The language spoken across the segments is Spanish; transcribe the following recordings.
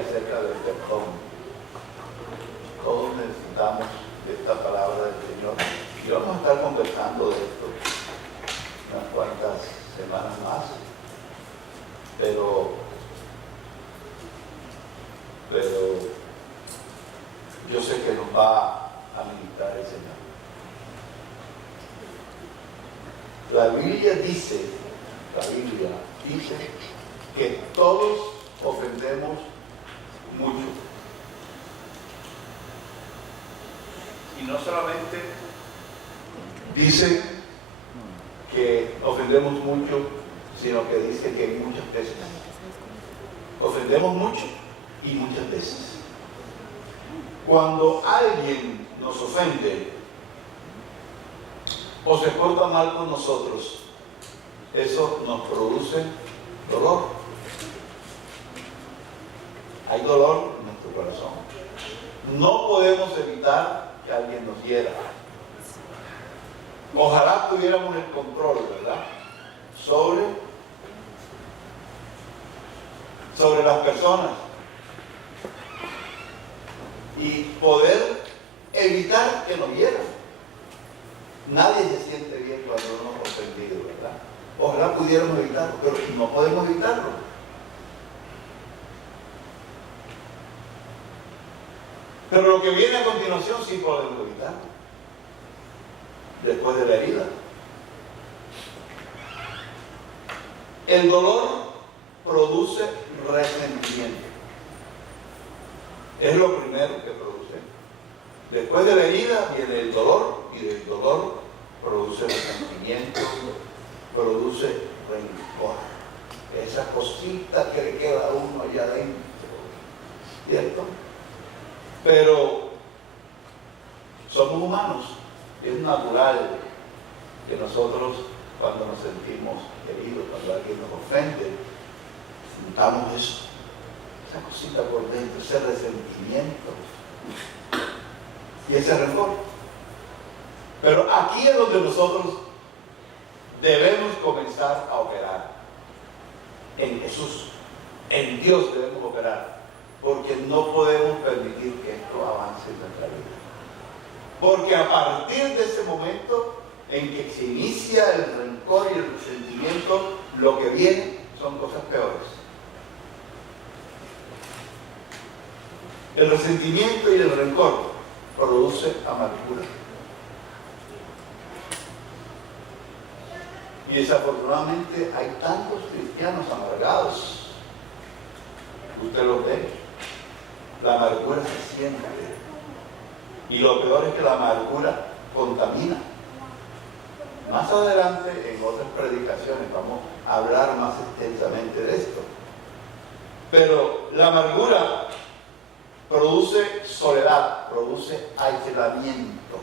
acerca del perdón. Todos necesitamos de esta palabra del Señor. Y vamos a estar conversando de esto unas cuantas semanas más. Pero yo sé que nos va a ministrar el Señor. La Biblia dice que todos ofendemos mucho. Y no solamente dice que ofendemos mucho, sino que dice que muchas veces. Ofendemos mucho y muchas veces. Cuando alguien nos ofende o se porta mal con nosotros, eso nos produce dolor. Hay dolor en nuestro corazón. No podemos evitar que alguien nos hiera. Ojalá tuviéramos el control, ¿verdad?, sobre las personas y poder evitar que nos hieran. Nadie se siente bien cuando uno es ofendido, ¿verdad? Ojalá pudiéramos evitarlo, pero no podemos evitarlo. Pero lo que viene a continuación sí podemos evitarlo. Después de la herida. El dolor produce resentimiento. Es lo primero que produce. Después de la herida viene el dolor, y del dolor produce resentimiento, produce rencor. Esa cosita que le queda a uno allá adentro, ¿cierto? Pero somos humanos, es natural que nosotros, cuando nos sentimos heridos, cuando alguien nos ofende, sintamos eso, esa cosita por dentro, ese resentimiento y ese rencor. Pero aquí es donde nosotros debemos comenzar a operar. En Jesús, en Dios debemos operar, porque no podemos permitir que esto avance en nuestra vida. Porque a partir de ese momento en que se inicia el rencor y el resentimiento, lo que viene son cosas peores. El resentimiento y el rencor produce amargura. Y desafortunadamente hay tantos cristianos amargados. Usted los ve. La amargura se siente. Y lo peor es que la amargura contamina. Más adelante, en otras predicaciones, vamos a hablar más extensamente de esto. Pero la amargura produce soledad, produce aislamiento.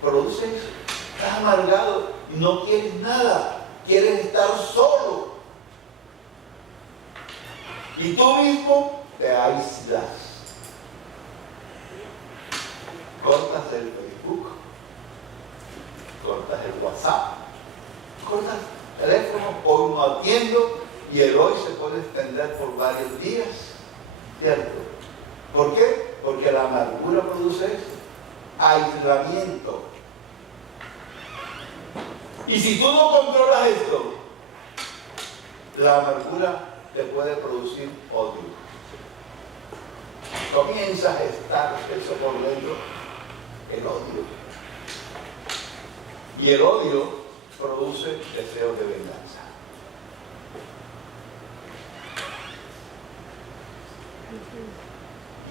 Produce eso. Estás amargado y no quieres nada, quieres estar solo. Y tú mismo te aíslas. Cortas el Facebook, cortas el WhatsApp, cortas el teléfono, hoy no atiendo, y el hoy se puede extender por varios días, ¿cierto? ¿Por qué? Porque la amargura produce eso, aislamiento. Y si tú no controlas esto, la amargura te puede producir odio. Comienza a gestar eso por dentro, el odio. Y el odio produce deseos de venganza.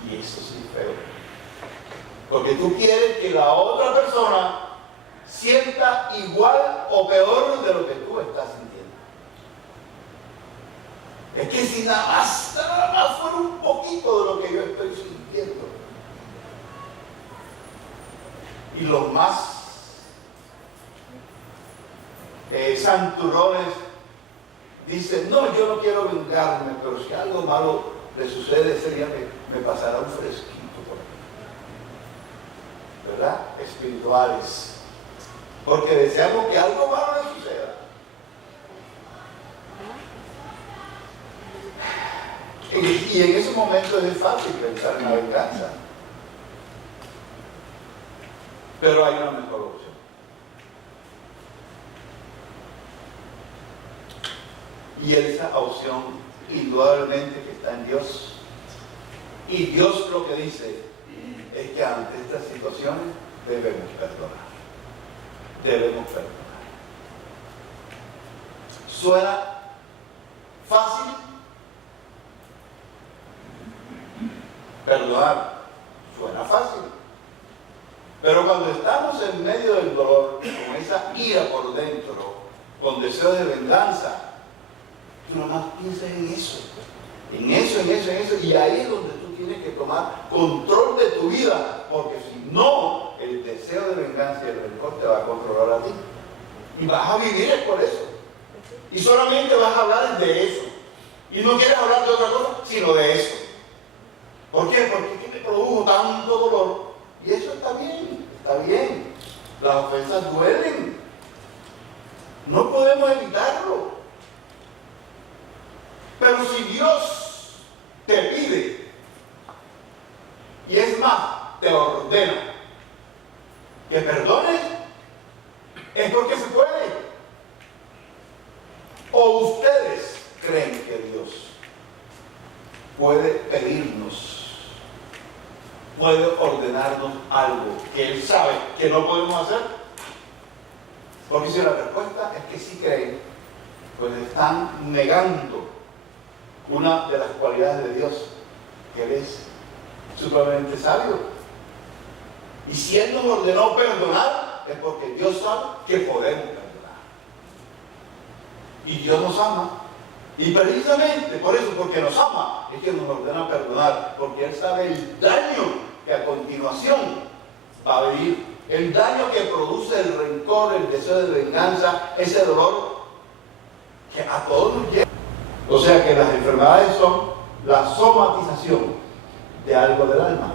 Y eso sí es feo. Porque tú quieres que la otra persona sienta igual o peor de lo que tú estás sintiendo. Es que si nada más fuera un poquito de lo que yo estoy sintiendo. Y los más santurrones dicen, no, yo no quiero vengarme, pero si algo malo le sucede ese día me pasará un fresquito por aquí. ¿Verdad? Espirituales. Porque deseamos que algo malo le suceda. Y en esos momentos es fácil pensar en la venganza. Pero hay una mejor opción. Y esa opción, indudablemente, que está en Dios. Y Dios lo que dice es que ante estas situaciones debemos perdonar. Debemos perdonar. ¿Suena fácil? Perdonar suena fácil. Pero cuando estamos en medio del dolor, con esa ira por dentro, con deseo de venganza, tú nomás piensas en eso. En eso. Y ahí es donde tú tienes que tomar control de tu vida. Porque si no, el deseo de venganza y el rencor te va a controlar a ti. Y vas a vivir por eso. Y solamente vas a hablar de eso. Y no quieres hablar de otra cosa, sino de eso. ¿Por qué? Porque ¿qué te produjo tanto dolor? Y eso está bien, está bien. Las ofensas duelen. No podemos evitarlo. Pero si Dios te pide, y es más, te ordena que perdones, es porque se puede. ¿O ustedes creen que Dios puede pedirnos, puede ordenarnos algo que Él sabe que no podemos hacer? Porque si la respuesta es que sí creen, pues están negando una de las cualidades de Dios, que Él es supremamente sabio. Y si Él nos ordenó perdonar, es porque Dios sabe que podemos perdonar. Y Dios nos ama. Y precisamente por eso, porque nos ama, es que nos ordena perdonar, porque Él sabe el daño que a continuación va a venir, el daño que produce el rencor, el deseo de venganza, ese dolor que a todos nos llega. O sea que las enfermedades son la somatización de algo del alma.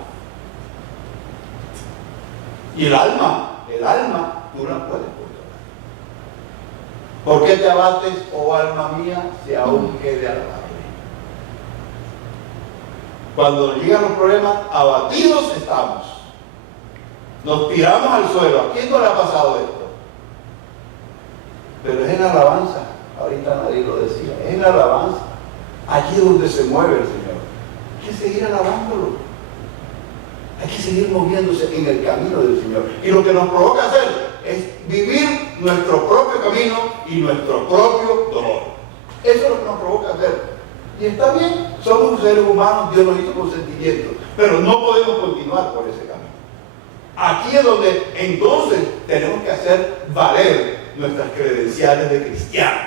Y el alma, tú la puedes controlar. ¿Por qué te abates, oh alma mía, si aún quede alabable? Cuando llegan los problemas, abatidos estamos. Nos tiramos al suelo. ¿A quién no le ha pasado esto? Pero es en alabanza. Ahorita nadie lo decía. Es en alabanza. Allí es donde se mueve el Señor. Hay que seguir alabándolo. Hay que seguir moviéndose en el camino del Señor. Y lo que nos provoca hacer es vivir nuestro propio camino y nuestro propio dolor. Eso es lo que nos provoca hacer. Y está bien, somos seres humanos, Dios nos hizo con sentimientos, pero no podemos continuar por ese camino. Aquí es donde entonces tenemos que hacer valer nuestras credenciales de cristianos.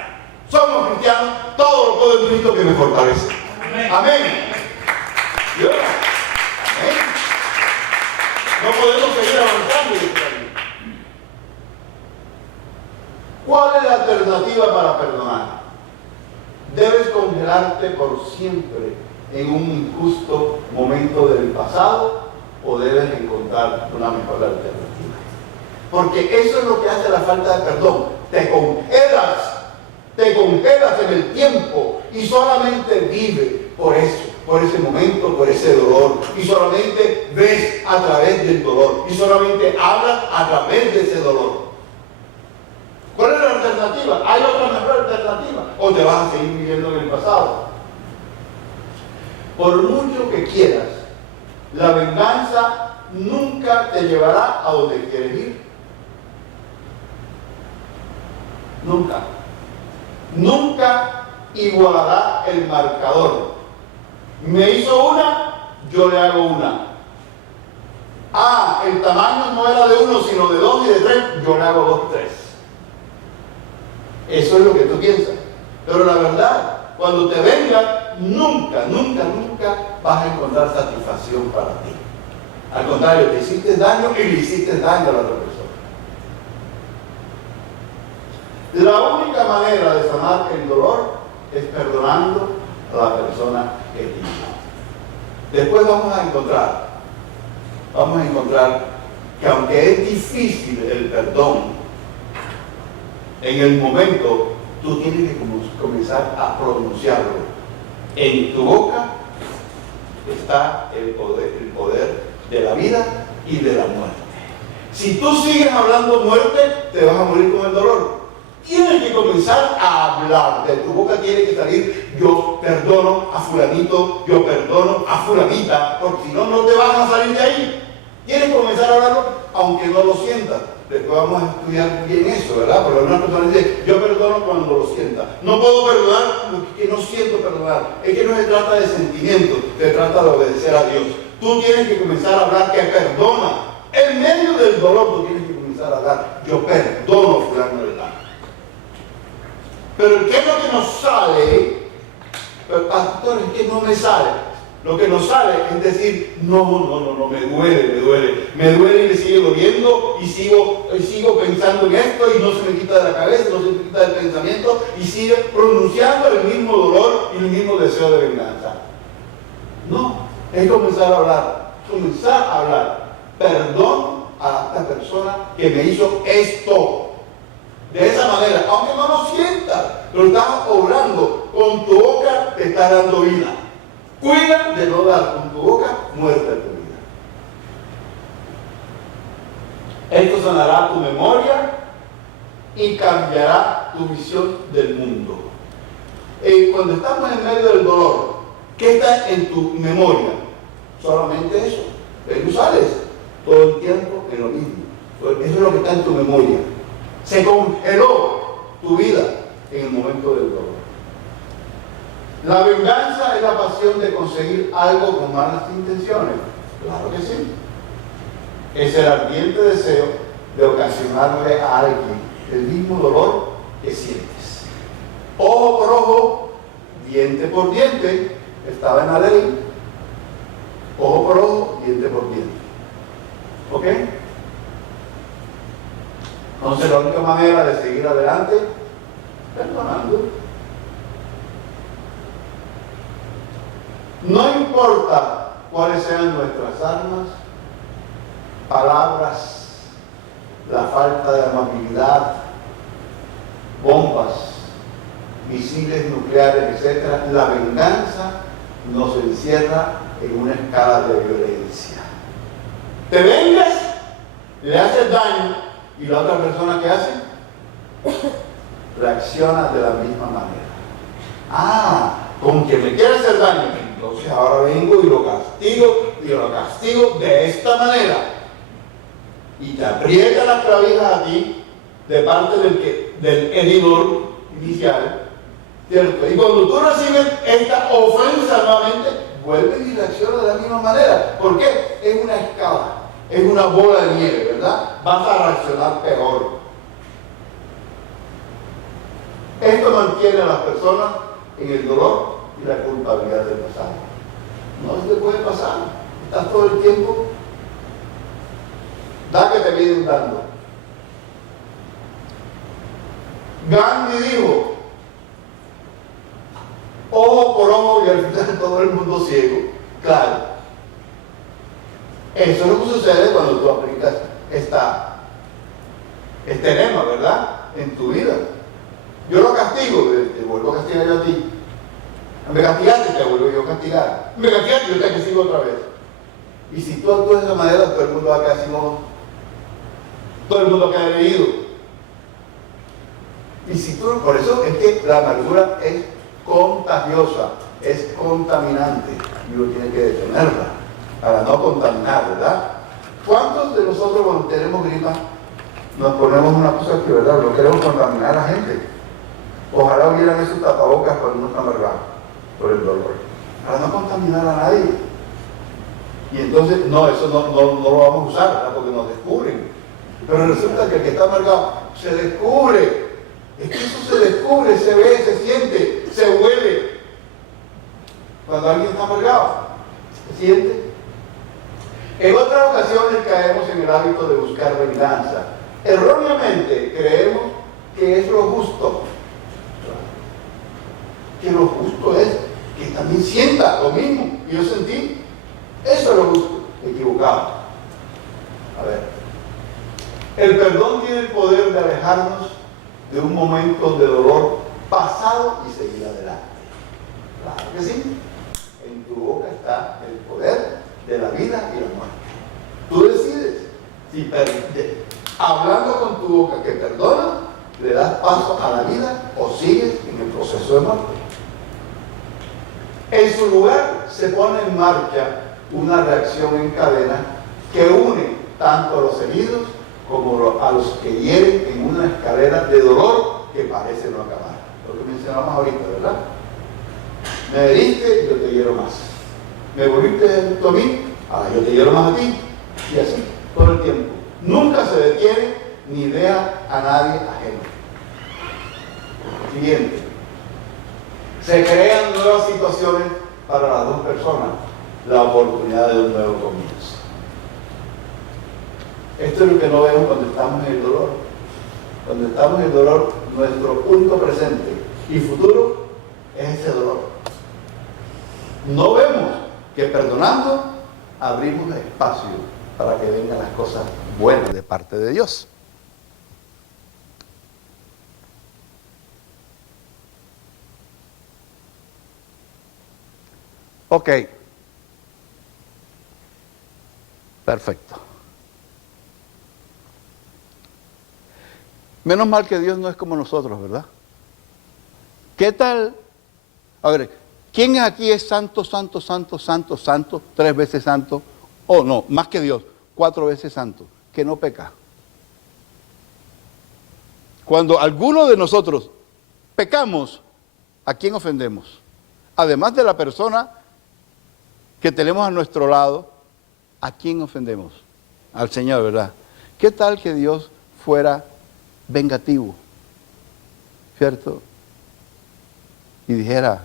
Somos cristianos, todo lo puedo en Cristo que me fortalece. Amén. Amén. Dios. Amén. No podemos seguir avanzando. ¿Cuál es la alternativa para perdonar? ¿Debes congelarte por siempre en un injusto momento del pasado o debes encontrar una mejor alternativa? Porque eso es lo que hace la falta de perdón. Te congelas en el tiempo y solamente vive por eso, por ese momento, por ese dolor. Y solamente ves a través del dolor. Y solamente hablas a través de ese dolor. ¿Cuál es la alternativa? ¿Hay otra mejor alternativa? ¿O te vas a seguir viviendo en el pasado? Por mucho que quieras, la venganza nunca te llevará a donde quieres ir. Nunca. Nunca igualará el marcador. Me hizo una, yo le hago una. Ah, el tamaño no era de 1, sino de 2 y de 3, yo le hago 2, 3. Eso es lo que tú piensas. Pero la verdad, cuando te venga, nunca vas a encontrar satisfacción para ti. Al contrario, te hiciste daño y le hiciste daño a la otra persona. La única manera de sanar el dolor es perdonando a la persona que te hizo. Después vamos a encontrar que aunque es difícil el perdón, en el momento tú tienes que comenzar a pronunciarlo en tu boca está el poder de la vida y de la muerte. Si tú sigues hablando muerte, te vas a morir con el dolor. Tienes que comenzar a hablar. De tu boca tiene que salir: yo perdono a fulanito, yo perdono a fulanita, porque si no, no te vas a salir de ahí. Tienes que comenzar a hablarlo aunque no lo sientas. Después vamos a estudiar bien eso, ¿verdad? Porque algunas personas dicen: yo perdono cuando lo sienta. No puedo perdonar porque no siento perdonar. Es que no se trata de sentimientos, se trata de obedecer a Dios. Tú tienes que comenzar a hablar que perdona. En medio del dolor tú tienes que comenzar a hablar: yo perdono fulano de tal. Pero ¿qué es lo que nos sale? Pero, pastor, es que no me sale. Lo que nos sale es decir: no, me duele y me sigue doliendo y sigo pensando en esto y no se me quita de la cabeza, no se me quita del pensamiento, y sigue pronunciando el mismo dolor y el mismo deseo de venganza. No, es comenzar a hablar, perdón a esta persona que me hizo esto. De esa manera, aunque no lo sientas, lo estás obrando. Con tu boca te estás dando vida. Cuida de no dar con tu boca muerte a tu vida. Esto sanará tu memoria y cambiará tu visión del mundo. Cuando estamos en medio del dolor, ¿qué está en tu memoria? Solamente eso. Tú sales todo el tiempo en lo mismo. Eso es lo que está en tu memoria. Se congeló tu vida en el momento del dolor. La venganza es la pasión de conseguir algo con malas intenciones. Claro que sí. Es el ardiente deseo de ocasionarle a alguien el mismo dolor que sientes. Ojo por ojo, diente por diente, estaba en la ley. Ojo por ojo, diente por diente. ¿Ok? Entonces la única manera de seguir adelante, perdonando. No importa cuáles sean nuestras armas, palabras, la falta de amabilidad, bombas, misiles nucleares, etc. La venganza nos encierra en una escala de violencia. Te vengas, le haces daño, y la otra persona, ¿qué hace? Reacciona de la misma manera. Con que me quiere hacer daño, entonces ahora vengo y lo castigo de esta manera. Y te aprieta las clavijas a ti de parte del heridor inicial, ¿cierto? Y cuando tú recibes esta ofensa nuevamente, vuelves y reaccionas de la misma manera. ¿Por qué? Es una escala, es una bola de nieve, ¿verdad? Vas a reaccionar peor. Esto mantiene a las personas en el dolor y la culpabilidad del pasado. No se puede pasar. Estás todo el tiempo. Da que te vienen dando. Gandhi dijo: ojo por ojo y al final todo el mundo ciego. Claro. Eso es lo que sucede cuando tú aplicas este lema, ¿verdad? En tu vida. Yo lo castigo, te vuelvo a castigar yo a ti. Me castigaste, te vuelvo yo a castigar. Me castigaste, yo te castigo otra vez. Y si tú actúas de esa manera, todo el mundo va a quedar así como... todo el mundo queda herido. Y si tú... por eso es que la amargura es contagiosa, es contaminante. Y uno tiene que detenerla para no contaminar, ¿verdad? ¿Cuántos de nosotros cuando tenemos gripa nos ponemos una cosa aquí, ¿verdad? No queremos contaminar a la gente. Ojalá hubieran esos tapabocas cuando uno está amargado por el dolor, para no contaminar a nadie. Y entonces, no, eso no lo vamos a usar, ¿verdad? Porque nos descubren. Pero resulta que el que está amargado se descubre. Es que eso se descubre, se ve, se siente, se huele. Cuando alguien está amargado, se siente. En otras ocasiones caemos en el hábito de buscar venganza. Erróneamente creemos que es lo justo. Que lo justo es que también sienta lo mismo que yo sentí. Eso es lo justo. Equivocado. A ver. El perdón tiene el poder de alejarnos de un momento de dolor pasado y seguir adelante. Claro que sí. En tu boca está el Si hablando con tu boca que perdona, le das paso a la vida o sigues en el proceso de muerte. En su lugar se pone en marcha una reacción en cadena que une tanto a los heridos como a los que hieren en una escalera de dolor que parece no acabar. Lo que mencionamos ahorita, ¿verdad? Me heriste, yo te hiero más. Me volviste junto a mí, ahora yo te hiero más a ti. Y así, todo el tiempo. Nunca se detiene ni deja a nadie ajeno. Siguiente. Se crean nuevas situaciones para las dos personas, la oportunidad de un nuevo comienzo. Esto es lo que no vemos cuando estamos en el dolor. Cuando estamos en el dolor, nuestro único presente y futuro es ese dolor. No vemos que perdonando abrimos espacio para que vengan las cosas buenas de parte de Dios. Ok. Perfecto. Menos mal que Dios no es como nosotros, ¿verdad? ¿Qué tal? A ver, ¿quién aquí es santo, santo, santo, santo, santo, 3 veces santo? O no, más que Dios, 4 veces santo, que no peca. Cuando alguno de nosotros pecamos, ¿a quién ofendemos? Además de la persona que tenemos a nuestro lado, ¿a quién ofendemos? Al Señor, ¿verdad? ¿Qué tal que Dios fuera vengativo, ¿cierto? Y dijera,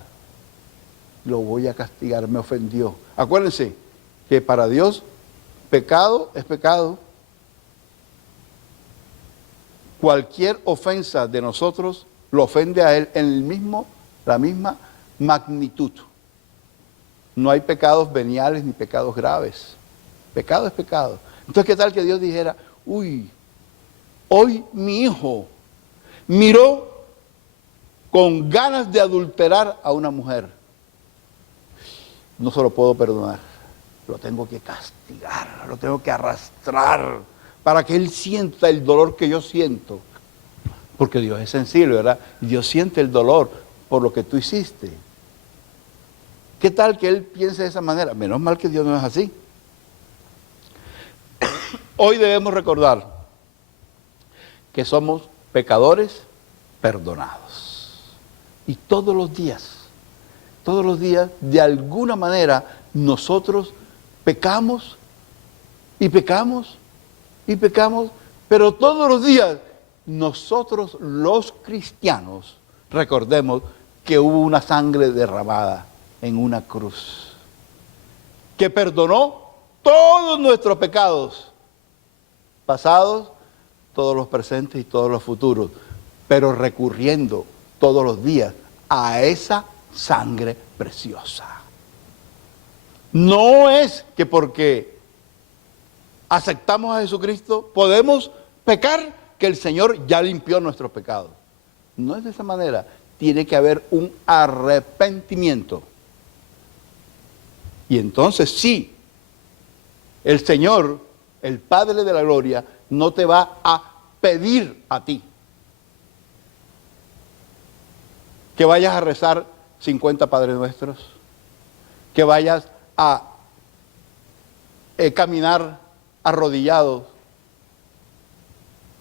lo voy a castigar, me ofendió. Acuérdense que para Dios pecado es pecado. Cualquier ofensa de nosotros lo ofende a Él en la misma magnitud. No hay pecados veniales ni pecados graves. Pecado es pecado. Entonces, ¿qué tal que Dios dijera, uy, hoy mi hijo miró con ganas de adulterar a una mujer? No se lo puedo perdonar. Lo tengo que castigar, lo tengo que arrastrar para que él sienta el dolor que yo siento. Porque Dios es sensible, ¿verdad? Dios siente el dolor por lo que tú hiciste. ¿Qué tal que él piense de esa manera? Menos mal que Dios no es así. Hoy debemos recordar que somos pecadores perdonados. Y todos los días, de alguna manera, nosotros pecamos y pecamos y pecamos, pero todos los días nosotros los cristianos recordemos que hubo una sangre derramada en una cruz, que perdonó todos nuestros pecados, pasados, todos los presentes y todos los futuros, pero recurriendo todos los días a esa sangre preciosa. No es que porque aceptamos a Jesucristo podemos pecar, que el Señor ya limpió nuestros pecados. No es de esa manera. Tiene que haber un arrepentimiento. Y entonces sí, el Señor, el Padre de la Gloria, no te va a pedir a ti que vayas a rezar 50 Padres Nuestros, que vayas a caminar arrodillados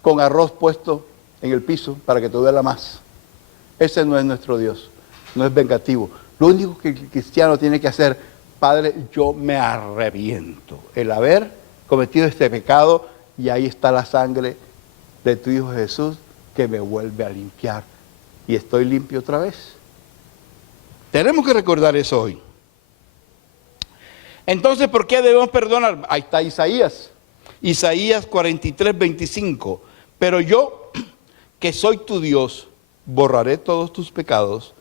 con arroz puesto en el piso para que te duela más. Ese no es nuestro Dios, no es vengativo. Lo único que el cristiano tiene que hacer, Padre, yo me arrepiento el haber cometido este pecado y ahí está la sangre de tu Hijo Jesús que me vuelve a limpiar y estoy limpio otra vez. Tenemos que recordar eso hoy. Entonces, ¿por qué debemos perdonar? Ahí está Isaías 43, 25. Pero yo, que soy tu Dios, borraré todos tus pecados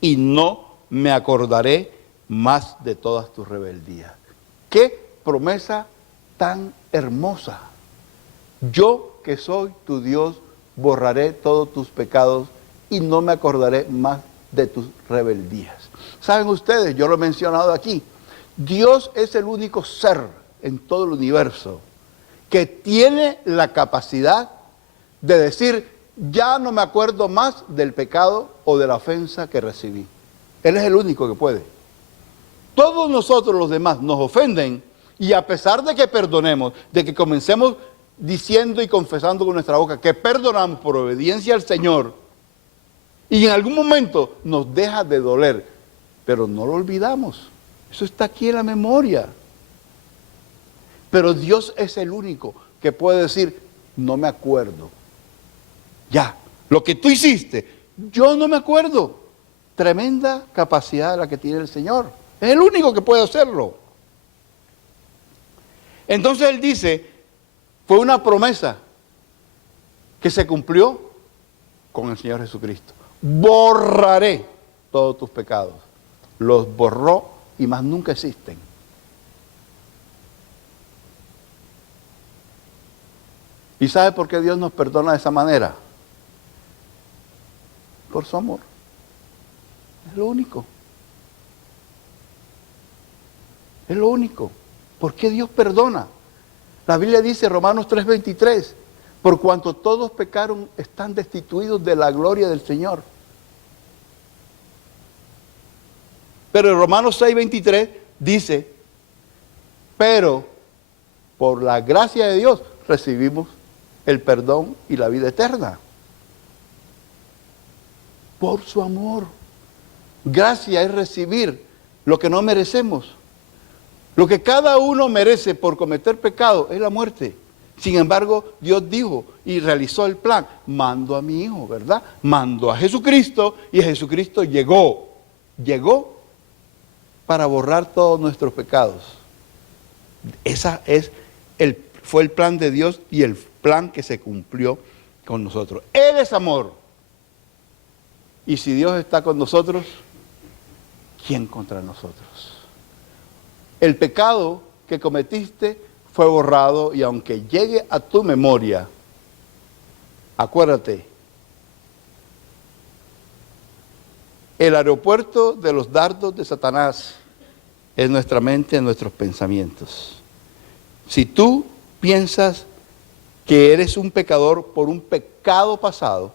y no me acordaré más de todas tus rebeldías. ¡Qué promesa tan hermosa! Yo, que soy tu Dios, borraré todos tus pecados y no me acordaré más de tus rebeldías. ¿Saben ustedes? Yo lo he mencionado aquí. Dios es el único ser en todo el universo que tiene la capacidad de decir, ya no me acuerdo más del pecado o de la ofensa que recibí. Él es el único que puede. Todos nosotros los demás nos ofenden y a pesar de que perdonemos, de que comencemos diciendo y confesando con nuestra boca que perdonamos por obediencia al Señor y en algún momento nos deja de doler, pero no lo olvidamos. Eso está aquí en la memoria. Pero Dios es el único que puede decir, no me acuerdo. Ya, lo que tú hiciste, yo no me acuerdo. Tremenda capacidad la que tiene el Señor. Es el único que puede hacerlo. Entonces Él dice, fue una promesa que se cumplió con el Señor Jesucristo. Borraré todos tus pecados. Los borró y más nunca existen. ¿Y sabe por qué Dios nos perdona de esa manera? Por su amor. Es lo único. Es lo único. ¿Por qué Dios perdona? La Biblia dice, Romanos 3:23, por cuanto todos pecaron, están destituidos de la gloria del Señor. Pero en Romanos 6:23 dice, pero por la gracia de Dios recibimos el perdón y la vida eterna. Por su amor. Gracia es recibir lo que no merecemos. Lo que cada uno merece por cometer pecado es la muerte. Sin embargo, Dios dijo y realizó el plan. Mando a mi Hijo, ¿verdad? Mando a Jesucristo y Jesucristo llegó. Llegó para borrar todos nuestros pecados. Fue el plan de Dios y el plan que se cumplió con nosotros. Él es amor. Y si Dios está con nosotros, ¿quién contra nosotros? El pecado que cometiste fue borrado y aunque llegue a tu memoria, acuérdate, el aeropuerto de los dardos de Satanás es nuestra mente, nuestros pensamientos. Si tú piensas que eres un pecador por un pecado pasado,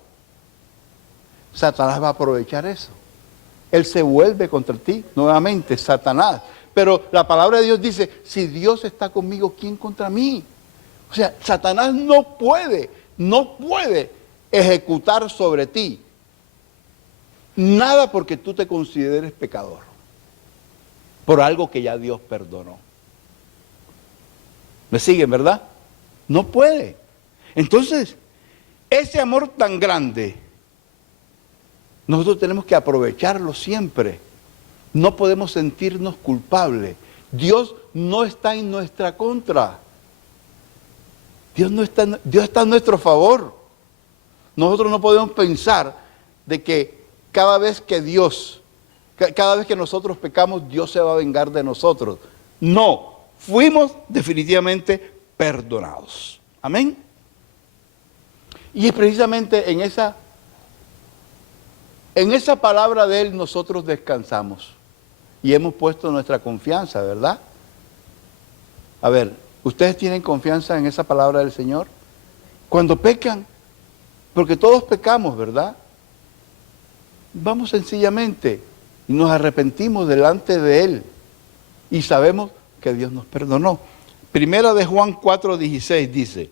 Satanás va a aprovechar eso. Él se vuelve contra ti nuevamente, Satanás. Pero la palabra de Dios dice, si Dios está conmigo, ¿quién contra mí? O sea, Satanás no puede ejecutar sobre ti nada porque tú te consideres pecador, por algo que ya Dios perdonó. ¿Me siguen, verdad? No puede. Entonces, ese amor tan grande, nosotros tenemos que aprovecharlo siempre. No podemos sentirnos culpables. Dios no está en nuestra contra. Dios está a nuestro favor. Nosotros no podemos pensar de que cada vez que nosotros pecamos, Dios se va a vengar de nosotros. No, fuimos definitivamente perdonados. Amén. Y es precisamente en esa palabra de Él nosotros descansamos. Y hemos puesto nuestra confianza, ¿verdad? A ver, ¿ustedes tienen confianza en esa palabra del Señor? Cuando pecan, porque todos pecamos, ¿verdad? Vamos sencillamente y nos arrepentimos delante de Él. Y sabemos que Dios nos perdonó. Primera de Juan 4:16 dice,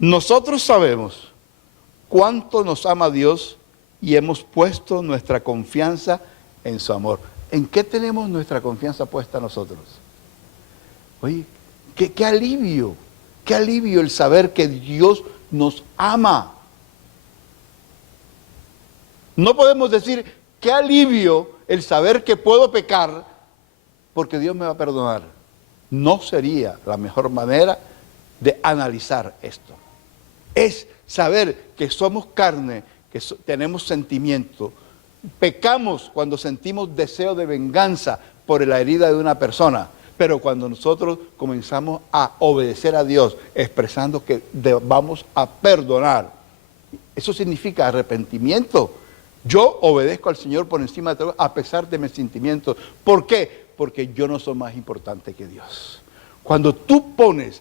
nosotros sabemos cuánto nos ama Dios y hemos puesto nuestra confianza en su amor. ¿En qué tenemos nuestra confianza puesta nosotros? Oye, qué alivio el saber que Dios nos ama. No podemos decir, qué alivio el saber que puedo pecar porque Dios me va a perdonar. No sería la mejor manera de analizar esto. Es saber que somos carne, que tenemos sentimiento. Pecamos cuando sentimos deseo de venganza por la herida de una persona, pero cuando nosotros comenzamos a obedecer a Dios, expresando que vamos a perdonar, eso significa arrepentimiento. Yo obedezco al Señor por encima de todo, a pesar de mis sentimientos. ¿Por qué? Porque yo no soy más importante que Dios. Cuando tú pones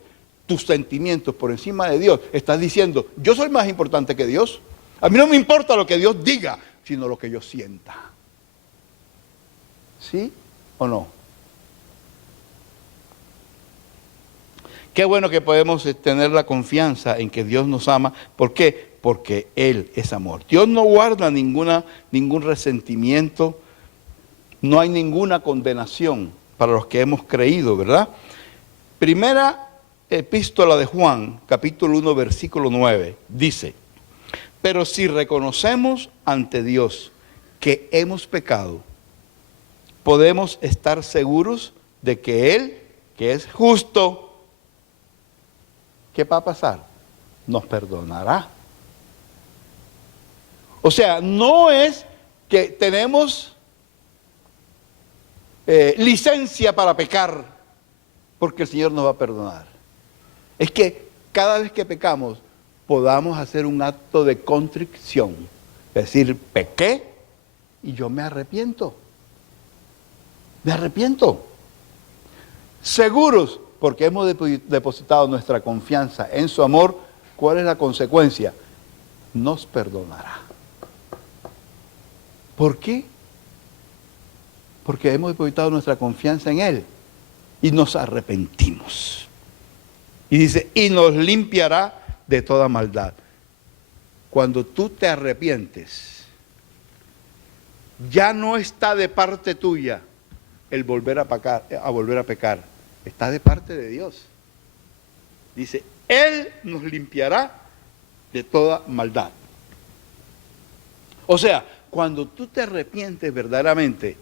tus sentimientos por encima de Dios, estás diciendo, yo soy más importante que Dios. A mí no me importa lo que Dios diga, sino lo que yo sienta. ¿Sí o no? Qué bueno que podemos tener la confianza en que Dios nos ama. ¿Por qué? Porque Él es amor. Dios no guarda ningún resentimiento, no hay ninguna condenación para los que hemos creído, ¿verdad? Primera epístola de Juan, capítulo 1, versículo 9, dice, pero si reconocemos ante Dios que hemos pecado, podemos estar seguros de que Él, que es justo, ¿qué va a pasar? Nos perdonará. O sea, no es que tenemos licencia para pecar porque el Señor nos va a perdonar. Es que cada vez que pecamos podamos hacer un acto de contrición. Es decir, pequé y yo me arrepiento. Me arrepiento. Seguros, porque hemos depositado nuestra confianza en su amor, ¿cuál es la consecuencia? Nos perdonará. ¿Por qué? Porque hemos depositado nuestra confianza en Él y nos arrepentimos. Y dice, y nos limpiará de toda maldad. Cuando tú te arrepientes, ya no está de parte tuya el volver a pecar. Está de parte de Dios. Dice, Él nos limpiará de toda maldad. O sea, cuando tú te arrepientes verdaderamente,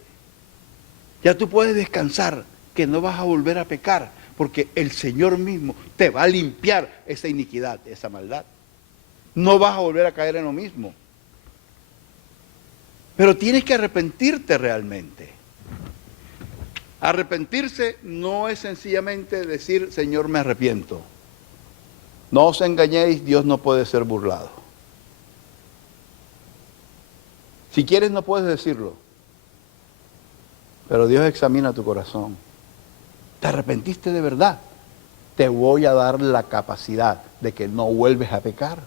ya tú puedes descansar que no vas a volver a pecar, porque el Señor mismo te va a limpiar esa iniquidad, esa maldad. No vas a volver a caer en lo mismo. Pero tienes que arrepentirte realmente. Arrepentirse no es sencillamente decir, Señor, me arrepiento. No os engañéis, Dios no puede ser burlado. Si quieres no puedes decirlo, pero Dios examina tu corazón. ¿Te arrepentiste de verdad? Te voy a dar la capacidad de que no vuelves a pecar,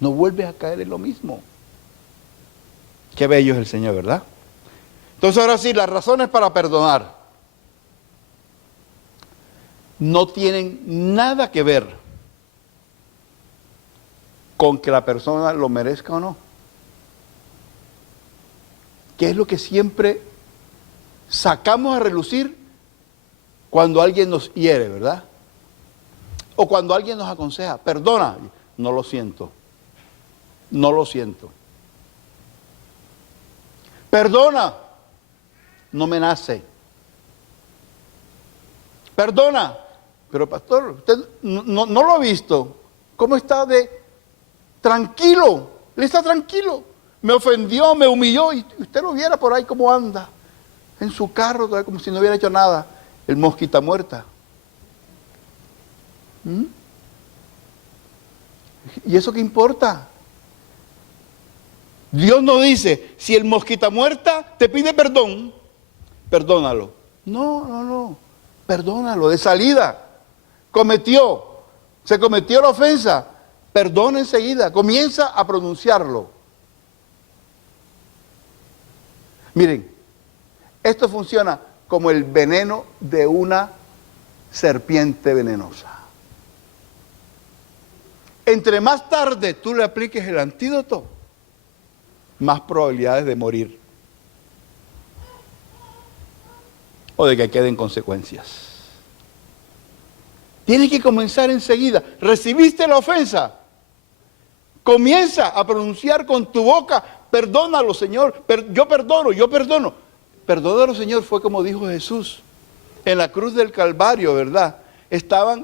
no vuelves a caer en lo mismo. Qué bello es el Señor, ¿verdad? Entonces ahora sí, las razones para perdonar no tienen nada que ver con que la persona lo merezca o no. Que es lo que siempre sacamos a relucir cuando alguien nos hiere, ¿verdad? O cuando alguien nos aconseja, perdona, no lo siento, no lo siento. Perdona, no me nace. Perdona, pero pastor, usted no lo ha visto. ¿Cómo está de tranquilo? Él está tranquilo. Me ofendió, me humilló y usted lo viera por ahí como anda. En su carro, todavía como si no hubiera hecho nada. El mosquita muerta. ¿Y eso qué importa? Dios no dice, si el mosquita muerta te pide perdón, perdónalo. No. Perdónalo de salida. Se cometió la ofensa. Perdona enseguida. Comienza a pronunciarlo. Miren, esto funciona como el veneno de una serpiente venenosa. Entre más tarde tú le apliques el antídoto, más probabilidades de morir o de que queden consecuencias. Tienes que comenzar enseguida. ¿Recibiste la ofensa? Comienza a pronunciar con tu boca, perdónalo, Señor, yo perdono. Perdónalo, Señor, fue como dijo Jesús en la cruz del Calvario, ¿verdad?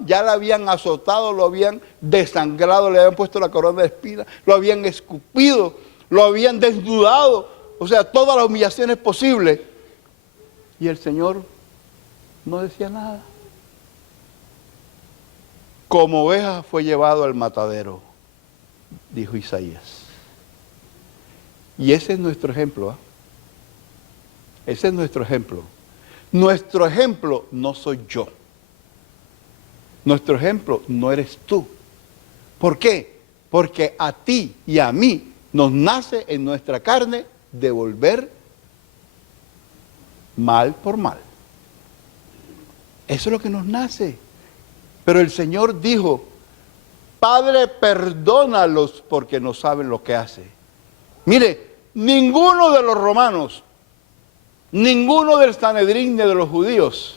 Ya la habían azotado, lo habían desangrado, le habían puesto la corona de espinas, lo habían escupido, lo habían desnudado, o sea, todas las humillaciones posibles. Y el Señor no decía nada. Como oveja fue llevado al matadero, dijo Isaías. Y ese es nuestro ejemplo, ¿eh? Ese es nuestro ejemplo. Nuestro ejemplo no soy yo. Nuestro ejemplo no eres tú. ¿Por qué? Porque a ti y a mí nos nace en nuestra carne devolver mal por mal. Eso es lo que nos nace. Pero el Señor dijo, Padre, perdónalos porque no saben lo que hacen. Mire, ninguno de los romanos, ninguno del Sanedrín ni de los judíos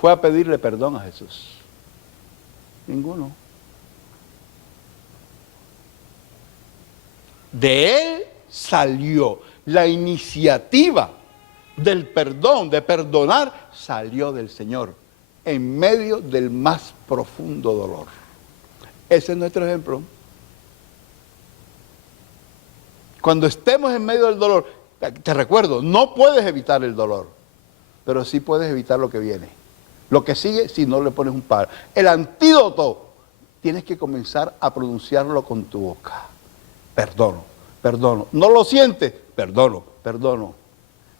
fue a pedirle perdón a Jesús. Ninguno. De él salió la iniciativa del perdón, de perdonar, salió del Señor en medio del más profundo dolor. Ese es nuestro ejemplo. Cuando estemos en medio del dolor, te recuerdo, no puedes evitar el dolor, pero sí puedes evitar lo que viene. Lo que sigue si no le pones un par. El antídoto, tienes que comenzar a pronunciarlo con tu boca. Perdono, perdono. ¿No lo sientes? Perdono, perdono.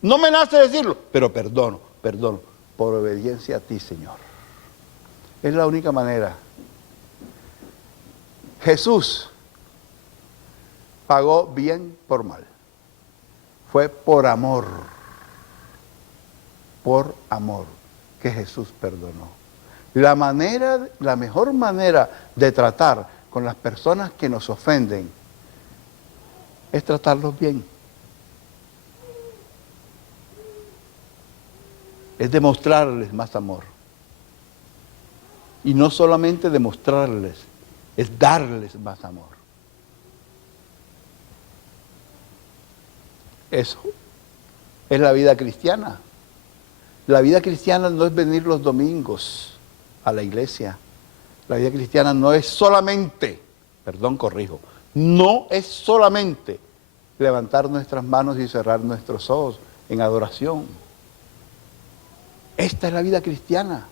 No me nace decirlo, pero perdono, perdono. Por obediencia a ti, Señor. Es la única manera. Jesús pagó bien por mal. Fue por amor que Jesús perdonó. La mejor manera de tratar con las personas que nos ofenden es tratarlos bien. Es demostrarles más amor. Y no solamente demostrarles, es darles más amor. Eso es la vida cristiana. La vida cristiana no es venir los domingos a la iglesia. La vida cristiana no es solamente, no es solamente levantar nuestras manos y cerrar nuestros ojos en adoración. Esta es la vida cristiana.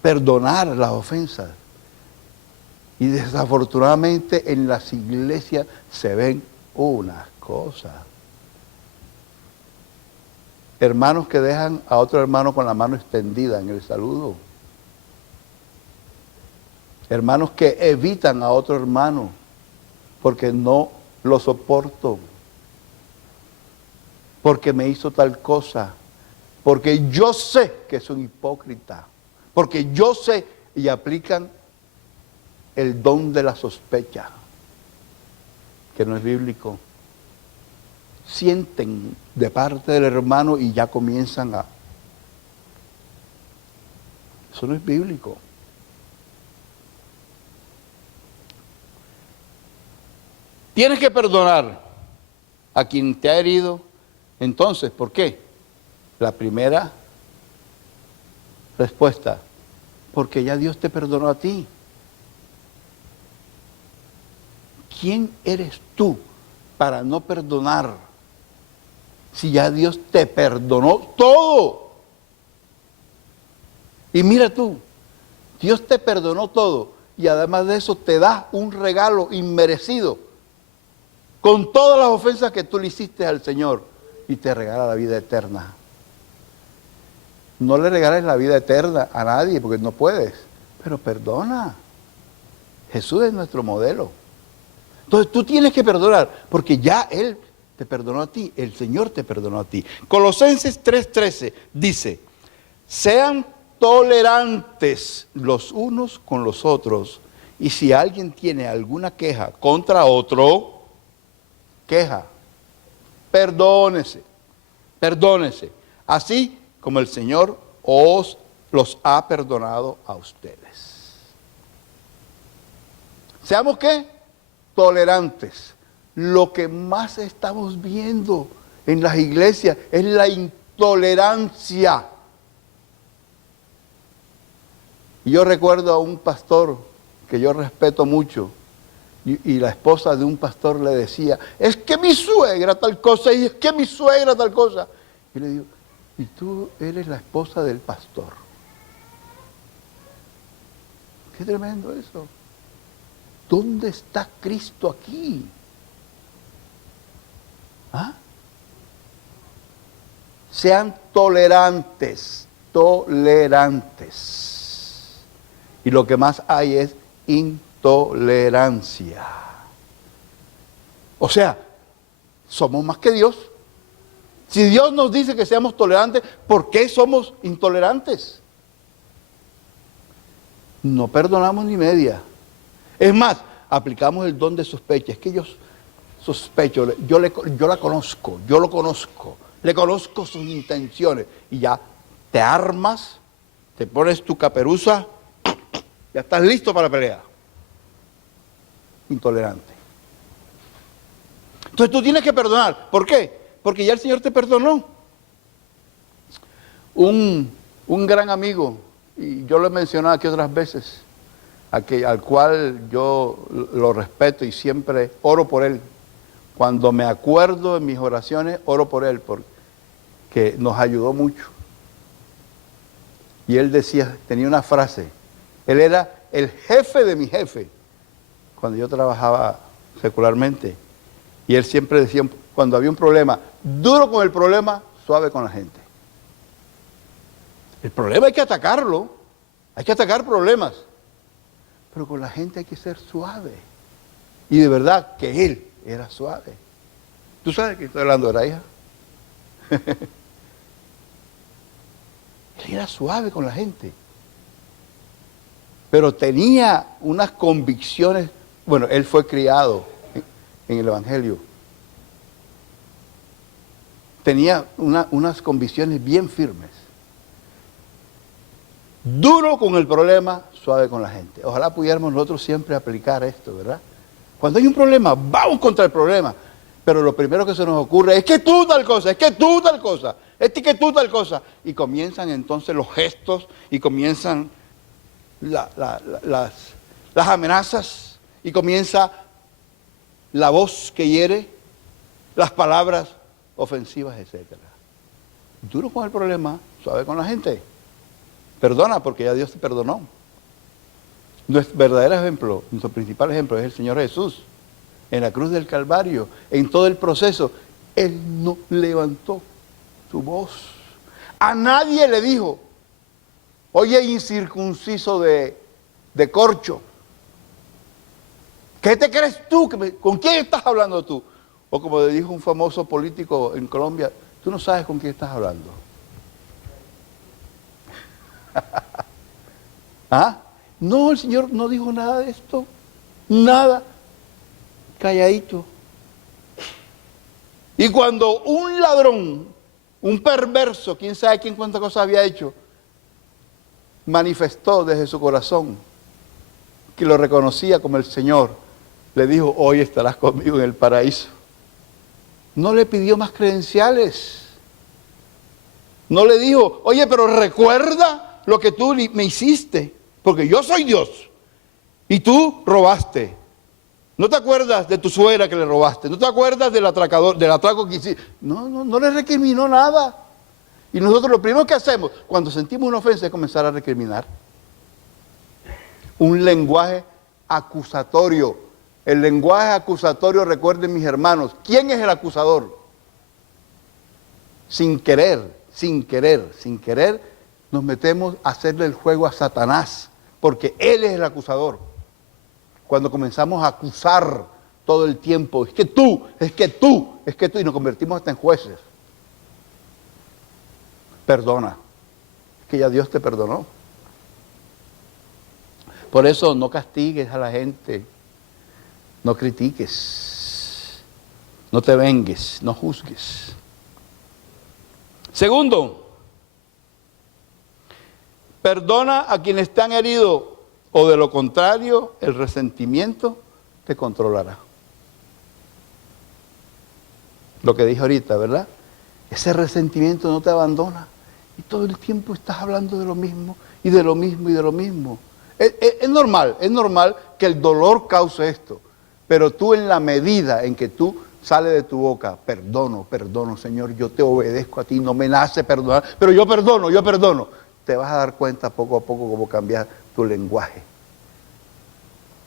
Perdonar las ofensas. Y desafortunadamente en las iglesias se ven unas cosas. Hermanos que dejan a otro hermano con la mano extendida en el saludo. Hermanos que evitan a otro hermano porque no lo soporto. Porque me hizo tal cosa. Porque yo sé que es un hipócrita. Porque yo sé y aplican el don de la sospecha, que no es bíblico. Sienten de parte del hermano y ya comienzan a... Eso no es bíblico. Tienes que perdonar a quien te ha herido. Entonces, ¿por qué? La primera respuesta, porque ya Dios te perdonó a ti. ¿Quién eres tú para no perdonar? Si ya Dios te perdonó todo. Y mira tú, Dios te perdonó todo y además de eso te da un regalo inmerecido con todas las ofensas que tú le hiciste al Señor y te regala la vida eterna. No le regales la vida eterna a nadie porque no puedes, pero perdona. Jesús es nuestro modelo. Entonces tú tienes que perdonar porque ya Él te perdonó a ti, el Señor te perdonó a ti. Colosenses 3:13 dice, sean tolerantes los unos con los otros y si alguien tiene alguna queja contra otro, perdónese, así como el Señor los ha perdonado a ustedes. ¿Seamos qué? Tolerantes. Lo que más estamos viendo en las iglesias es la intolerancia. Y yo recuerdo a un pastor que yo respeto mucho, y la esposa de un pastor le decía, es que mi suegra tal cosa, y es que mi suegra tal cosa. Y le digo, y tú eres la esposa del pastor. Qué tremendo eso. ¿Dónde está Cristo aquí? ¿Ah? Sean tolerantes tolerantes. Y lo que más hay es intolerancia. O sea, somos más que Dios. Si Dios nos dice que seamos tolerantes, ¿por qué somos intolerantes? No perdonamos ni media. Es más, aplicamos el don de sospecha. Es que yo sospecho, yo la conozco, yo lo conozco, le conozco sus intenciones. Y ya te armas, te pones tu caperuza, ya estás listo para la pelea. Intolerante. Entonces tú tienes que perdonar. ¿Por qué? Porque ya el Señor te perdonó. Un gran amigo, y yo lo he mencionado aquí otras veces, al cual yo lo respeto y siempre oro por él. Cuando me acuerdo en mis oraciones, oro por él, porque nos ayudó mucho. Y él decía, tenía una frase, él era el jefe de mi jefe, cuando yo trabajaba secularmente. Y él siempre decía, cuando había un problema, duro con el problema, suave con la gente. El problema hay que atacarlo, hay que atacar problemas, pero con la gente hay que ser suave. Y de verdad que él era suave. ¿Tú sabes que estoy hablando de la hija? Él era suave con la gente, pero tenía unas convicciones. Bueno, él fue criado en el Evangelio. Tenía unas convicciones bien firmes. Duro con el problema, suave con la gente. Ojalá pudiéramos nosotros siempre aplicar esto, ¿verdad? Cuando hay un problema, vamos contra el problema. Pero lo primero que se nos ocurre es que tú tal cosa, es que tú tal cosa, es que tú tal cosa. Y comienzan entonces los gestos y comienzan las amenazas y comienza la voz que hiere, las palabras ofensivas, etc. Duro con el problema, suave con la gente. Perdona porque ya Dios te perdonó. Nuestro verdadero ejemplo, nuestro principal ejemplo es el Señor Jesús. En la cruz del Calvario, en todo el proceso, Él no levantó su voz. A nadie le dijo, oye, incircunciso de corcho, ¿qué te crees tú? ¿Con quién estás hablando tú? O como le dijo un famoso político en Colombia, tú no sabes con quién estás hablando. ¿Ah? No, el Señor no dijo nada de esto. Nada. Calladito. Y cuando un ladrón, un perverso, quién sabe quién cuántas cosas había hecho, manifestó desde su corazón que lo reconocía como el Señor, le dijo, hoy estarás conmigo en el paraíso. No le pidió más credenciales. No le dijo, oye, pero recuerda lo que tú me hiciste, porque yo soy Dios y tú robaste. ¿No te acuerdas de tu suegra que le robaste? ¿No te acuerdas del atraco que hiciste? No le recriminó nada. Y nosotros lo primero que hacemos cuando sentimos una ofensa es comenzar a recriminar. Un lenguaje acusatorio. El lenguaje acusatorio, recuerden mis hermanos, ¿quién es el acusador? Sin querer, nos metemos a hacerle el juego a Satanás, porque él es el acusador. Cuando comenzamos a acusar todo el tiempo, es que tú, y nos convertimos hasta en jueces. Perdona, es que ya Dios te perdonó. Por eso no castigues a la gente, no critiques, no te vengues, no juzgues. Segundo, perdona a quienes te han herido, o de lo contrario, el resentimiento te controlará. Lo que dije ahorita, ¿verdad? Ese resentimiento no te abandona y todo el tiempo estás hablando de lo mismo y de lo mismo y de lo mismo. Es normal que el dolor cause esto, pero tú en la medida en que tú sales de tu boca, perdono, Señor, yo te obedezco a ti, no me nace perdonar, pero yo perdono, te vas a dar cuenta poco a poco cómo cambiar tu lenguaje.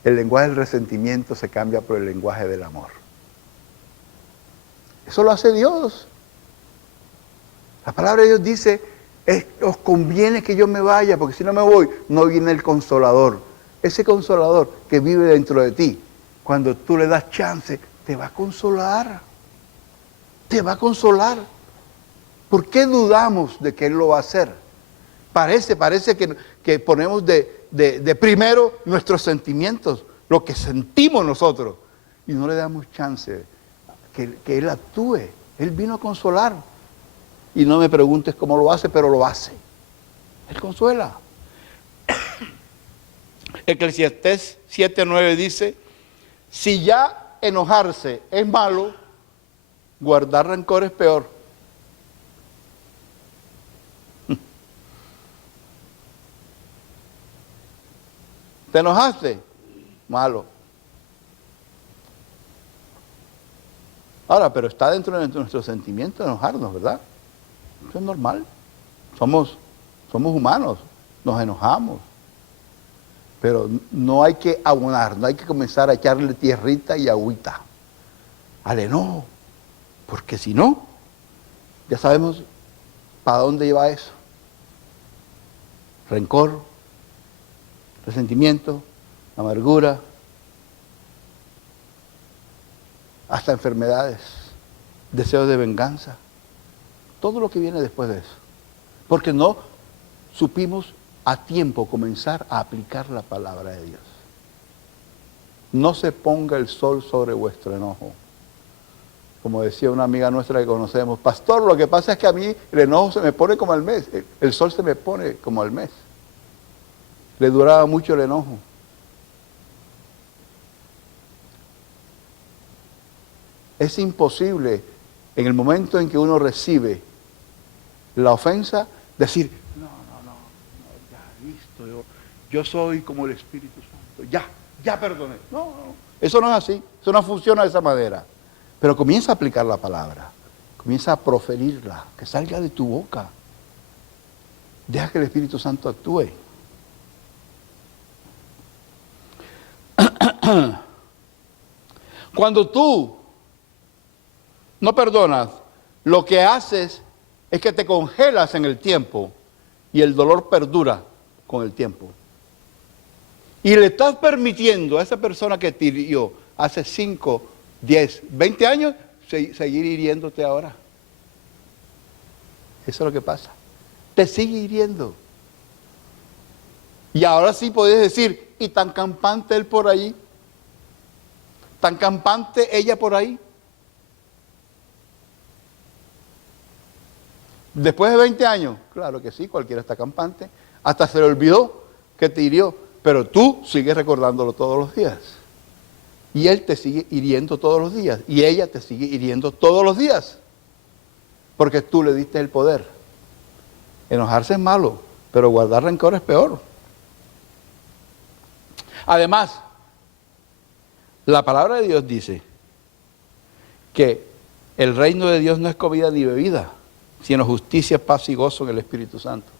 El lenguaje del resentimiento se cambia por el lenguaje del amor. Eso lo hace Dios. La palabra de Dios dice os conviene que yo me vaya, porque si no me voy, no viene el Consolador. Ese Consolador que vive dentro de ti, cuando tú le das chance, te va a consolar. Te va a consolar. ¿Por qué dudamos de que Él lo va a hacer? Parece que ponemos de primero nuestros sentimientos, lo que sentimos nosotros, y no le damos chance que Él actúe. Él vino a consolar. Y no me preguntes cómo lo hace, pero lo hace. Él consuela. Eclesiastés 7:9 dice, si ya enojarse es malo, guardar rencor es peor. ¿Te enojaste? Malo. Ahora, pero está dentro de nuestro sentimiento enojarnos, ¿verdad? Eso es normal. Somos humanos, nos enojamos. Pero no hay que abonar, no hay que comenzar a echarle tierrita y agüita al enojo. Porque si no, ya sabemos para dónde lleva eso. Rencor, resentimiento, amargura, hasta enfermedades, deseos de venganza. Todo lo que viene después de eso. Porque no supimos a tiempo comenzar a aplicar la palabra de Dios. No se ponga el sol sobre vuestro enojo. Como decía una amiga nuestra que conocemos, pastor, lo que pasa es que a mí el enojo se me pone como al mes, el sol se me pone como al mes. Le duraba mucho el enojo. Es imposible en el momento en que uno recibe la ofensa decir, no, ya, listo, yo soy como el Espíritu Santo, ya perdoné. No, eso no es así, eso no funciona de esa manera. Pero comienza a aplicar la palabra, comienza a proferirla, que salga de tu boca. Deja que el Espíritu Santo actúe. Cuando tú no perdonas, lo que haces es que te congelas en el tiempo y el dolor perdura con el tiempo. Y le estás permitiendo a esa persona que te hirió hace 5, 10, 20 años seguir hiriéndote ahora. Eso es lo que pasa. Te sigue hiriendo. Y ahora sí podés decir, y tan campante él por ahí, tan campante ella por ahí. Después de 20 años, claro que sí, cualquiera está campante. Hasta se le olvidó que te hirió, pero tú sigues recordándolo todos los días. Y él te sigue hiriendo todos los días. Y ella te sigue hiriendo todos los días. Porque tú le diste el poder. Enojarse es malo, pero guardar rencor es peor. Además, la palabra de Dios dice que el reino de Dios no es comida ni bebida, sino justicia, paz y gozo en el Espíritu Santo.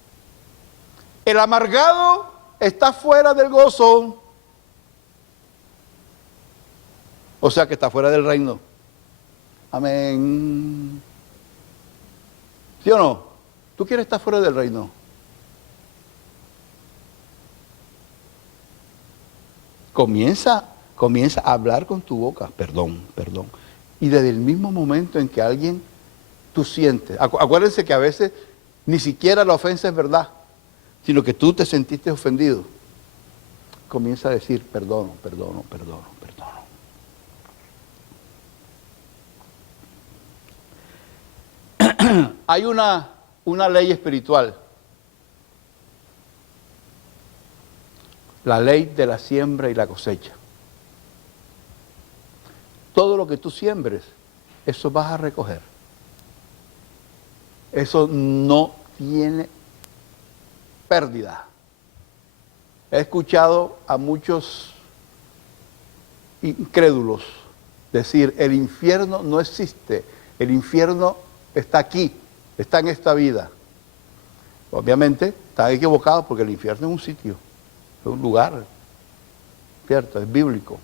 El amargado está fuera del gozo. O sea que está fuera del reino. Amén. ¿Sí o no? ¿Tú quieres estar fuera del reino? Comienza a hablar con tu boca. Perdón. Y desde el mismo momento en que alguien tú sientes. Acuérdense que a veces ni siquiera la ofensa es verdad, sino que tú te sentiste ofendido. Comienza a decir, perdono. Hay una ley espiritual. La ley de la siembra y la cosecha. Todo lo que tú siembres, eso vas a recoger. Eso no tiene pérdida. He escuchado a muchos incrédulos decir, el infierno no existe, el infierno está aquí, está en esta vida. Obviamente están equivocados porque el infierno es un sitio, es un lugar, ¿cierto? Es bíblico.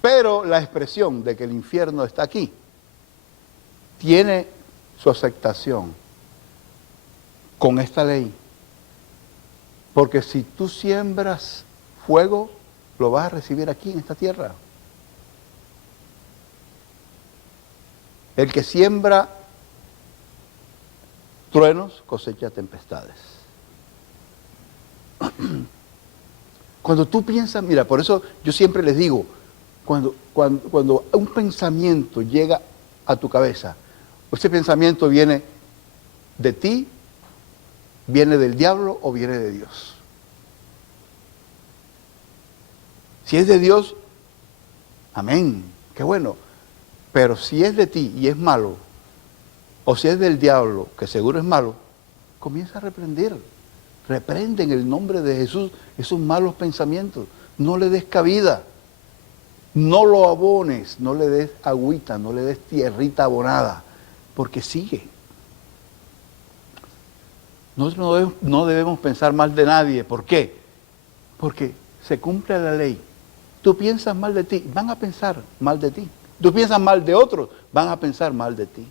Pero la expresión de que el infierno está aquí tiene su aceptación con esta ley. Porque si tú siembras fuego, lo vas a recibir aquí en esta tierra. El que siembra truenos cosecha tempestades. Cuando tú piensas, mira, por eso yo siempre les digo, cuando un pensamiento llega a tu cabeza, ese pensamiento viene de ti, viene del diablo o viene de Dios. Si es de Dios, amén, qué bueno. Pero si es de ti y es malo, o si es del diablo, que seguro es malo, comienza a reprender. Reprende en el nombre de Jesús esos malos pensamientos. No le des cabida. No lo abones, no le des agüita, no le des tierrita abonada, porque sigue. Nosotros no debemos pensar mal de nadie. ¿Por qué? Porque se cumple la ley. Tú piensas mal de ti, van a pensar mal de ti. Tú piensas mal de otros, van a pensar mal de ti.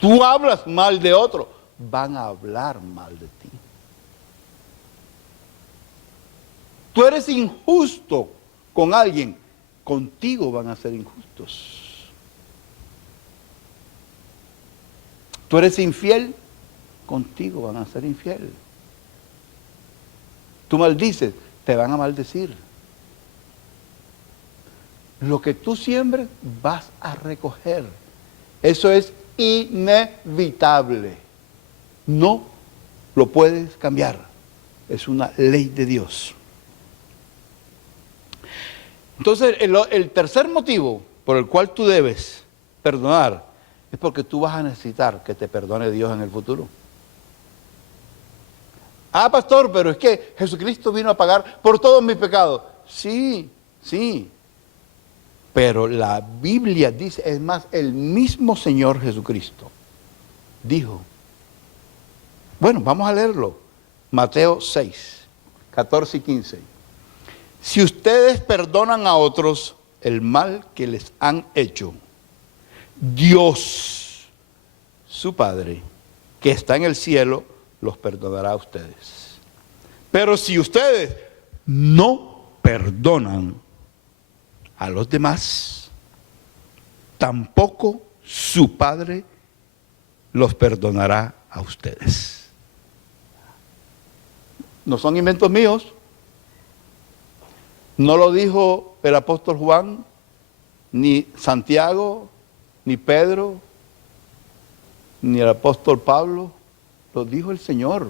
Tú hablas mal de otros, van a hablar mal de ti. Tú eres injusto con alguien, contigo van a ser injustos. Tú eres infiel, contigo van a ser infiel. Tú maldices, te van a maldecir. Lo que tú siembres, vas a recoger. Eso es inevitable. No lo puedes cambiar. Es una ley de Dios. Entonces, el tercer motivo por el cual tú debes perdonar es porque tú vas a necesitar que te perdone Dios en el futuro. Ah, pastor, pero es que Jesucristo vino a pagar por todos mis pecados. Sí, sí. Pero la Biblia dice, es más, el mismo Señor Jesucristo dijo, bueno, vamos a leerlo, Mateo 6, 14 y 15. Si ustedes perdonan a otros el mal que les han hecho, Dios, su Padre, que está en el cielo, los perdonará a ustedes. Pero si ustedes no perdonan a los demás, tampoco su Padre los perdonará a ustedes. No son inventos míos. No lo dijo el apóstol Juan, ni Santiago, ni Pedro, ni el apóstol Pablo. Lo dijo el Señor.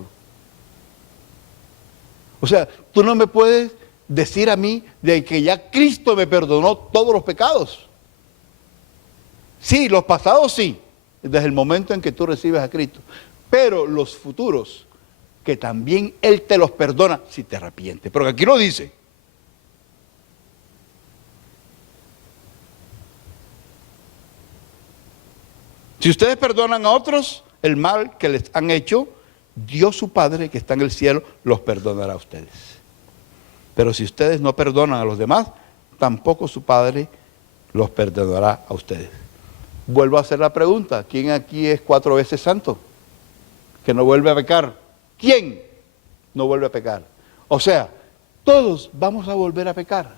O sea, tú no me puedes decir a mí de que ya Cristo me perdonó todos los pecados. Sí, los pasados sí, desde el momento en que tú recibes a Cristo. Pero los futuros, que también Él te los perdona si te arrepientes. Porque aquí lo dice. Si ustedes perdonan a otros el mal que les han hecho, Dios su Padre que está en el cielo los perdonará a ustedes. Pero si ustedes no perdonan a los demás, tampoco su Padre los perdonará a ustedes. Vuelvo a hacer la pregunta, ¿quién aquí es 4 veces santo? Que no vuelve a pecar. ¿Quién no vuelve a pecar? O sea, todos vamos a volver a pecar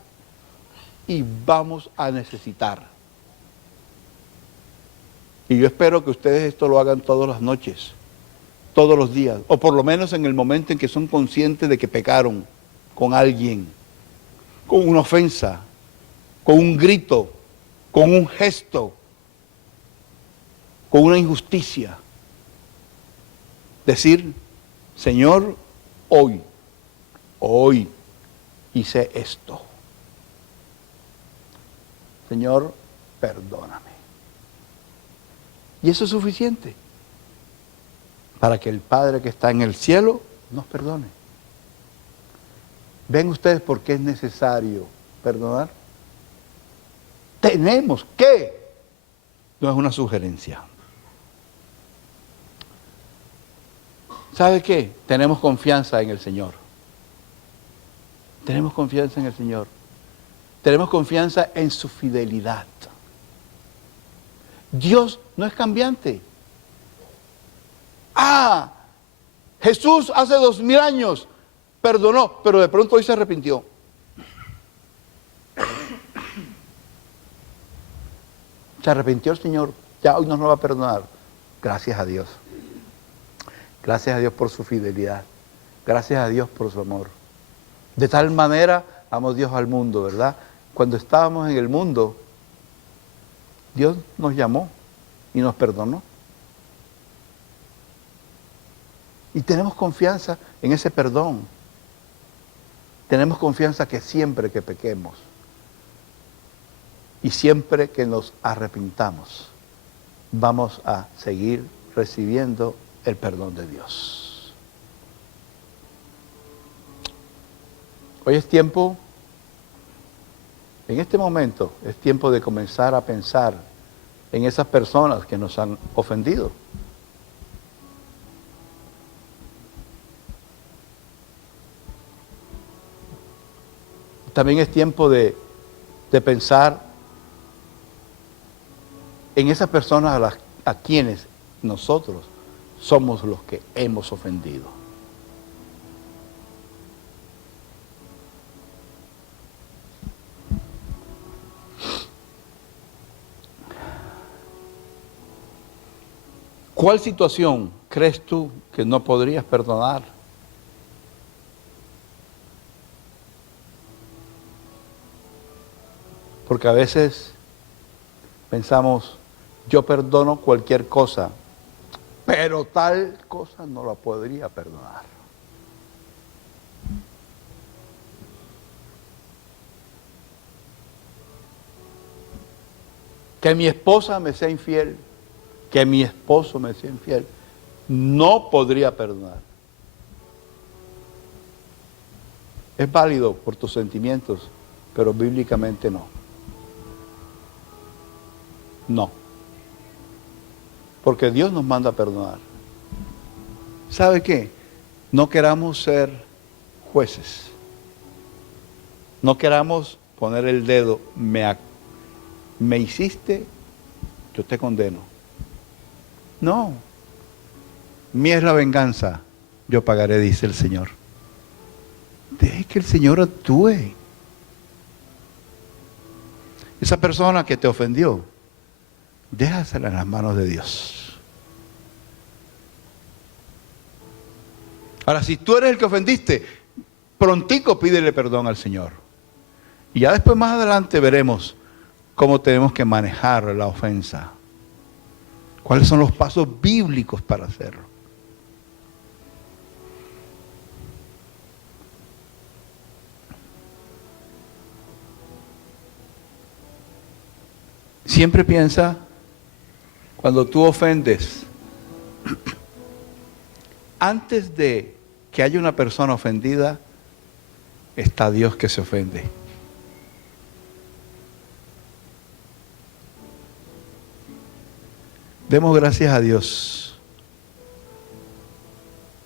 y vamos a necesitar. Y yo espero que ustedes esto lo hagan todas las noches, todos los días, o por lo menos en el momento en que son conscientes de que pecaron con alguien, con una ofensa, con un grito, con un gesto, con una injusticia. Decir, Señor, hoy hice esto. Señor, perdóname. Y eso es suficiente para que el Padre que está en el cielo nos perdone. ¿Ven ustedes por qué es necesario perdonar? Tenemos que. No es una sugerencia. ¿Sabe qué? Tenemos confianza en el Señor. Tenemos confianza en el Señor. Tenemos confianza en su fidelidad. Dios no es cambiante. Ah, Jesús hace 2000 años perdonó, pero de pronto hoy se arrepintió. Se arrepintió el Señor, ya hoy no nos va a perdonar. Gracias a Dios. Gracias a Dios por su fidelidad. Gracias a Dios por su amor. De tal manera amó Dios al mundo, ¿verdad? Cuando estábamos en el mundo, Dios nos llamó y nos perdonó. Y tenemos confianza en ese perdón. Tenemos confianza que siempre que pequemos y siempre que nos arrepintamos, vamos a seguir recibiendo el perdón de Dios. Hoy es tiempo, en este momento, es tiempo de comenzar a pensar en esas personas que nos han ofendido. También es tiempo de pensar en esas personas a quienes nosotros somos los que hemos ofendido. ¿Cuál situación crees tú que no podrías perdonar? Porque a veces pensamos, yo perdono cualquier cosa, pero tal cosa no la podría perdonar. Que mi esposa me sea infiel, que mi esposo me sea infiel, no podría perdonar. Es válido por tus sentimientos, pero bíblicamente no. No. Porque Dios nos manda a perdonar. ¿Sabe qué? No queramos ser jueces. No queramos poner el dedo, me hiciste, yo te condeno. No. Mía es la venganza, yo pagaré, dice el Señor. Deje que el Señor actúe. Esa persona que te ofendió, déjasela en las manos de Dios. Ahora, si tú eres el que ofendiste, prontico pídele perdón al Señor. Y ya después, más adelante, veremos cómo tenemos que manejar la ofensa. ¿Cuáles son los pasos bíblicos para hacerlo? Siempre piensa, cuando tú ofendes, antes de que haya una persona ofendida, está Dios que se ofende. Demos gracias a Dios,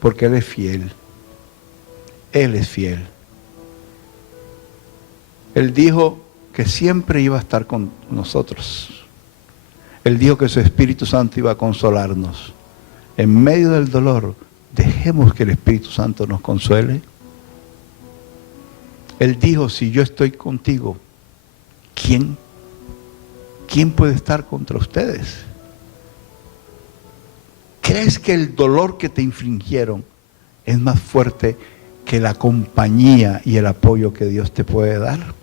porque Él es fiel. Él es fiel. Él dijo que siempre iba a estar con nosotros. Él dijo que su Espíritu Santo iba a consolarnos. En medio del dolor, dejemos que el Espíritu Santo nos consuele. Él dijo, si yo estoy contigo, ¿quién puede estar contra ustedes? ¿Crees que el dolor que te infligieron es más fuerte que la compañía y el apoyo que Dios te puede dar?